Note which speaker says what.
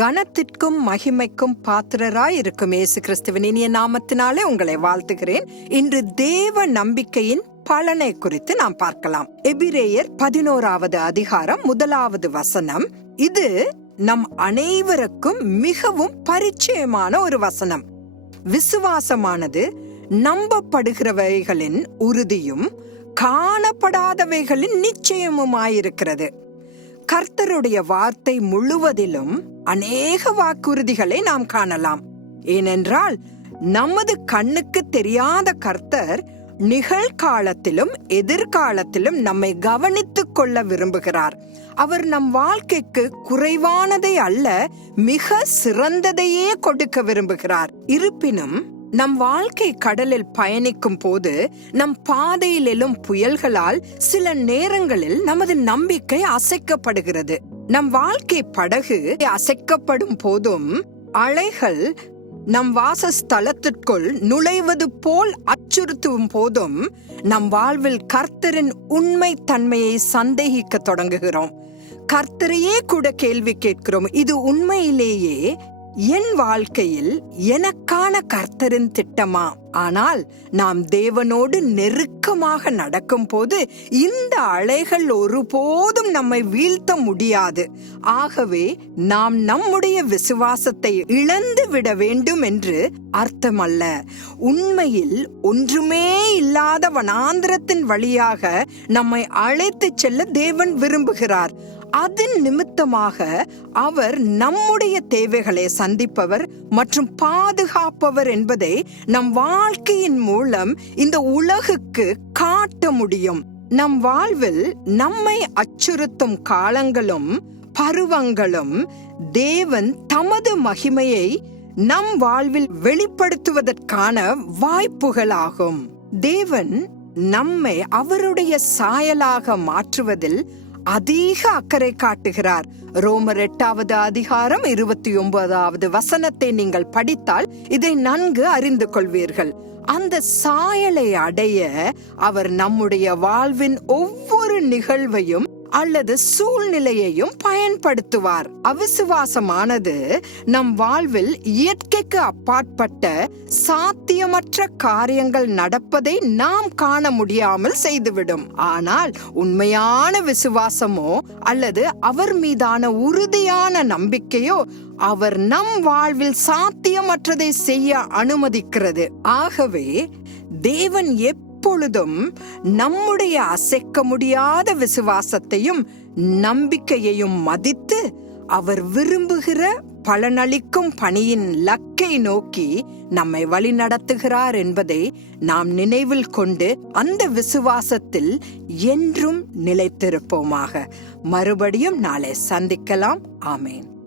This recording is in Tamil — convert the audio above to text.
Speaker 1: கனத்திற்கும் மகிமைக்கும் பாத்திரராய் இருக்கும் இயேசு கிறிஸ்துவின் இனிய நாமத்தினாலே உங்களை வாழ்த்துகிறேன். இன்று தேவ நம்பிக்கையின் பலனை குறித்து நாம் பார்க்கலாம். எபிரேயர் பதினோராவது அதிகாரம் முதலாவது வசனம். இது நம் அனைவருக்கும் மிகவும் பரிச்சயமான ஒரு வசனம். விசுவாசமானது நம்பப்படுகிறவைகளின் உறுதியும் காணப்படாதவைகளின் நிச்சயமுமாயிருக்கிறது. கர்த்தருடைய வார்த்தை முழுவதிலும் அநேக வாக்குறுதிகளை நாம் காணலாம். ஏனென்றால் நமது கண்ணுக்கு தெரியாத கர்த்தர் நிகழ்காலத்திலும் எதிர்காலத்திலும் நம்மை கவனித்துக் கொள்ள விரும்புகிறார். அவர் நம் வாழ்க்கைக்கு குறைவானதை அல்ல மிக சிறந்ததையே கொடுக்க விரும்புகிறார். இருப்பினும் நம் வாழ்க்கை கடலில் பயணிக்கும் போது நம் பாதையில் எழும் புயல்களால் சில நேரங்களில் நமது நம்பிக்கை அசைக்கப்படுகிறது. நம் வாழ்க்கை படகு அசைக்கப்படும் போதும் அலைகள் நம் வாசஸ்தலத்திற்குள் நுழைவது போல் அச்சுறுத்தும் போதும் நம் வாழ்வில் கர்த்தரின் உண்மை தன்மையை சந்தேகிக்க தொடங்குகிறோம். கர்த்தரையே கூட கேள்வி கேட்கிறோம். இது உண்மையிலேயே என் வாழ்க்கையில் எனக்கான கர்த்தரின் திட்டமா? ஆனால் நாம் தேவனோடு நெருக்கமாக நடக்கும் போது இந்த அலைகள் ஒருபோதும் நம்மை வீழ்த்த முடியாது. ஆகவே நாம் நம்முடைய விசுவாசத்தை இழந்து விட வேண்டும் என்று அர்த்தமல்ல. உண்மையில் ஒன்றுமே இல்லாத வனாந்திரத்தின் வழியாக நம்மை அழைத்துச் செல்ல தேவன் விரும்புகிறார். அதன் நிமித்தமாக அவர் நம்முடைய தேவைகளை சந்திப்பவர் மற்றும் பாதுகாப்பவர் என்பதை நம் வாழ்க்கையின் மூலம் இந்த உலகுக்கு காட்ட முடியும். நம் வாழ்வில் நம்மை அச்சுறுத்தும் காலங்களும் பருவங்களும் தேவன் தமது மகிமையை நம் வாழ்வில் வெளிப்படுத்துவதற்கான வாய்ப்புகளாகும். தேவன் நம்மை அவருடைய சாயலாக மாற்றுவதில் அதிக அக்கறை காட்டுகிறார். ரோமர் எட்டாவது அதிகாரம் இருபத்தி ஒன்பதாவது வசனத்தை நீங்கள் படித்தால் இதை நன்கு அறிந்து கொள்வீர்கள். அந்த சாயலை அடைய அவர் நம்முடைய வாழ்வின் ஒவ்வொரு நிகழ்வையும் அல்லது சூழ்நிலையையும் பயன்படுத்துவார். அவிசுவாசமானது நம் வாழ்வில் இயற்கைக்கு அப்பாற்பட்ட சாத்தியமற்ற காரியங்கள் நடப்பதை நாம் காண முடியாமல் செய்துவிடும். ஆனால் உண்மையான விசுவாசமோ அல்லது அவர் மீதான உறுதியான நம்பிக்கையோ அவர் நம் வாழ்வில் சாத்தியமற்றதை செய்ய அனுமதிக்கிறது. ஆகவே தேவன் எப் எப்பொழுதும் நம்முடைய அசைக்க முடியாத விசுவாசத்தையும் நம்பிக்கையையும் மதித்து அவர் விரும்புகிற பலனளிக்கும் பணியின் லக்கை நோக்கி நம்மை வழிநடத்துகிறார் என்பதை நாம் நினைவில் கொண்டு அந்த விசுவாசத்தில் என்றும் நிலைத்திருப்போமாக. மறுபடியும் நாளை சந்திக்கலாம். ஆமேன்.